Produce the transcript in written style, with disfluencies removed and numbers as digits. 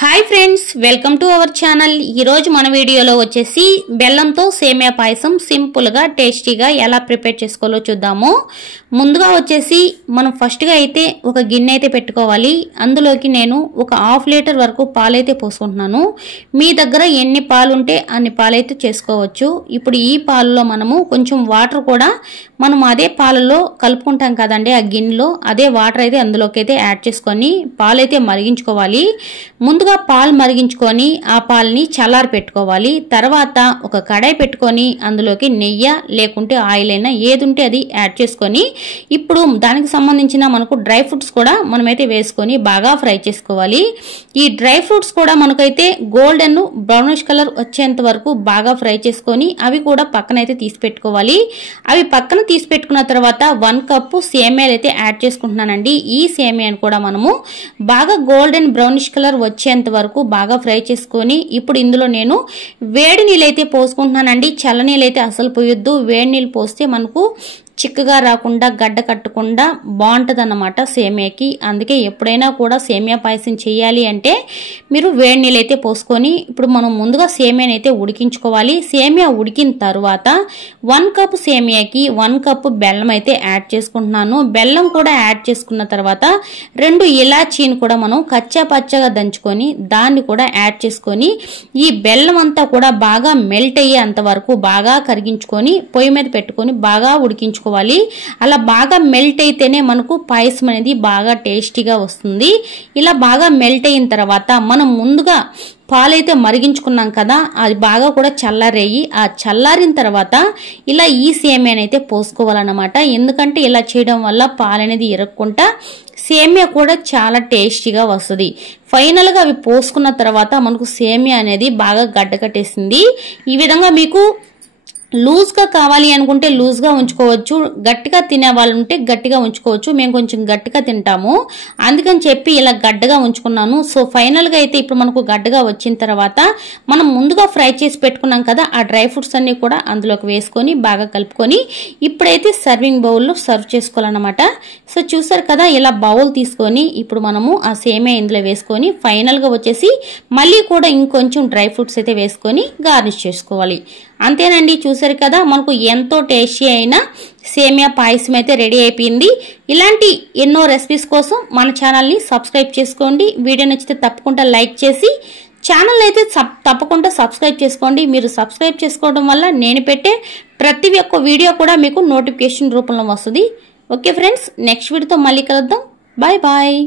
Hi friends welcome to our channel मन video वच्चेसी बेल्लंतो सेमिया पायसम सिंपल गा टेस्टीगा एला प्रिपेर चेसुकोवालो चूद्दामु। ముందుగా వచ్చేసి మనం ఫస్ట్ గా అయితే ఒక గిన్నె అయితే పెట్టుకోవాలి। అందులోకి నేను ఒక హాఫ్ లీటర్ వరకు పాలు అయితే పోసుకుంటున్నాను। మీ దగ్గర ఎన్ని పాలు ఉంటే అన్ని పాలు అయితే చేసుకోవచ్చు। ఇప్పుడు ఈ పాలలో మనము కొంచెం వాటర్ కూడా మనం అదే పాలలో కలుపుకుంటాం కదండి, ఆ గిన్నెలో అదే వాటర్ అయితే అందులోకి అయితే యాడ్ చేసుకొని పాలు అయితే మరిగించుకోవాలి। ముందుగా పాలు మరిగించుకొని ఆ పాలని చల్లారి పెట్టుకోవాలి। తర్వాత ఒక కడాయి పెట్టుకొని అందులోకి నెయ్యి లేకుంటే ఆయిల్ అయినా ఏది ఉంటే అది యాడ్ చేసుకొని ఇప్పుడు దానికి సంబంధించిన మనకు డ్రై ఫ్రూట్స్ కూడా మనమైతే వేసుకొని బాగా ఫ్రై చేసుకోవాలి। ఈ డ్రై ఫ్రూట్స్ కూడా మనకైతే గోల్డెన్ బ్రౌనిష్ కలర్ వచ్చేంత వరకు బాగా ఫ్రై చేసుకొని అవి కూడా పక్కన అయితే తీసి పెట్టుకోవాలి। అవి పక్కన తీసి పెట్టుకున్న తర్వాత 1 కప్ సేమియాలు అయితే యాడ్ చేసుకుంటున్నానండి। ఈ సేమియాను కూడా మనము బాగా గోల్డెన్ బ్రౌనిష్ కలర్ వచ్చేంత వరకు బాగా ఫ్రై చేసుకొని ఇప్పుడు ఇందులో నేను వేడి నీళ్ళు అయితే పోసుకుంటున్నానండి। చల్ల నీళ్ళు అయితే అసలు పోయొద్దు, వేడి నీళ్ళు పోస్తే మనకు చిక్కగా రాకుండా గడ్డ కట్టకుండా బాగుంటదన్నమాట సేమియాకి। అందుకే ఎప్పుడైనా కూడా సేమియా పాయసం చేయాలి అంటే మీరు వేడి నీళ్ళు అయితే పోసుకొని ఇప్పుడు మనం ముందుగా సేమియాని అయితే ఉడికించుకోవాలి। సేమియా ఉడికిన తర్వాత 1 కప్ సేమియాకి 1 కప్ బెల్లం అయితే యాడ్ చేసుకుంటున్నాను। బెల్లం కూడా యాడ్ చేసుకున్న తర్వాత 2 ఇలాచీని కూడా మనం కచ్చా పచ్చగా దంచుకొని దాన్ని కూడా యాడ్ చేసుకొని ఈ బెల్లం అంతా కూడా బాగా మెల్ట్ అయ్యేంత వరకు బాగా కరిగించుకొని పొయ్యి మీద పెట్టుకొని బాగా ఉడికించుకోవాలి। అలా బాగా మెల్ట్ అయితేనే మనకు పాయసం అనేది బాగా టేస్టీగా వస్తుంది। ఇలా బాగా మెల్ట్ అయిన తర్వాత మనం ముందుగా పాలైతే మరిగించుకున్నాం కదా, అది బాగా కూడా చల్లారేయి। ఆ చల్లారిన తర్వాత ఇలా ఈ సేమియాని అయితే పోసుకోవాలన్నమాట। ఎందుకంటే ఇలా చేయడం వల్ల పాలు అనేది ఇరగకుండా సేమియా కూడా చాలా టేస్టీగా వస్తుంది। ఫైనల్ గా అవి పోసుకున్న తర్వాత మనకు సేమియా అనేది బాగా గడ్డ కట్టేసింది। ఈ విధంగా మీకు లూజ్ గా కావాలి అనుకుంటే లూజ్ గా ఉంచుకోవచ్చు, గట్టిగా తినే వాళ్ళు ఉంటే గట్టిగా ఉంచుకోవచ్చు। మేము కొంచెం గట్టిగా తింటాము అందుకని చెప్పి ఇలా గడ్డగా ఉంచుకున్నాను। సో ఫైనల్ గా అయితే ఇప్పుడు మనకు గడ్డగా వచ్చిన తర్వాత మనం ముందుగా ఫ్రై చేసి పెట్టుకున్నాం కదా, ఆ డ్రై ఫ్రూట్స్ అన్ని కూడా అందులోకి వేసుకొని బాగా కలుపుకొని ఇప్పుడైతే సర్వింగ్ బౌల్ లో సర్వ్ చేసుకోవాలన్నమాట। సో చూసారు కదా, ఇలా బౌల్ తీసుకొని ఇప్పుడు మనము ఆ సేమియా ఇందులో వేసుకొని ఫైనల్ గా వచ్చేసి మళ్ళీ కూడా ఇంకొంచెం డ్రై ఫ్రూట్స్ అయితే వేసుకొని గార్నిష్ చేసుకోవాలి। అంతేనండి, చూసారు కదా మనకు ఎంతో టేస్టీ అయిన సేమియా పాయసం అయితే రెడీ అయిపోయింది। ఇలాంటి ఎన్నో రెసిపీస్ కోసం మన ఛానల్ని సబ్స్క్రైబ్ చేసుకోండి। వీడియో నచ్చితే తప్పకుండా లైక్ చేసి ఛానల్ అయితే తప్పకుండా సబ్స్క్రైబ్ చేసుకోండి। మీరు సబ్స్క్రైబ్ చేసుకోవడం వల్ల నేను పెట్టే ప్రతి ఒక్క వీడియో కూడా మీకు నోటిఫికేషన్ రూపంలో వస్తుంది। ఓకే ఫ్రెండ్స్, నెక్స్ట్ వీడియోతో మళ్ళీ కలుద్దాం। Bye bye.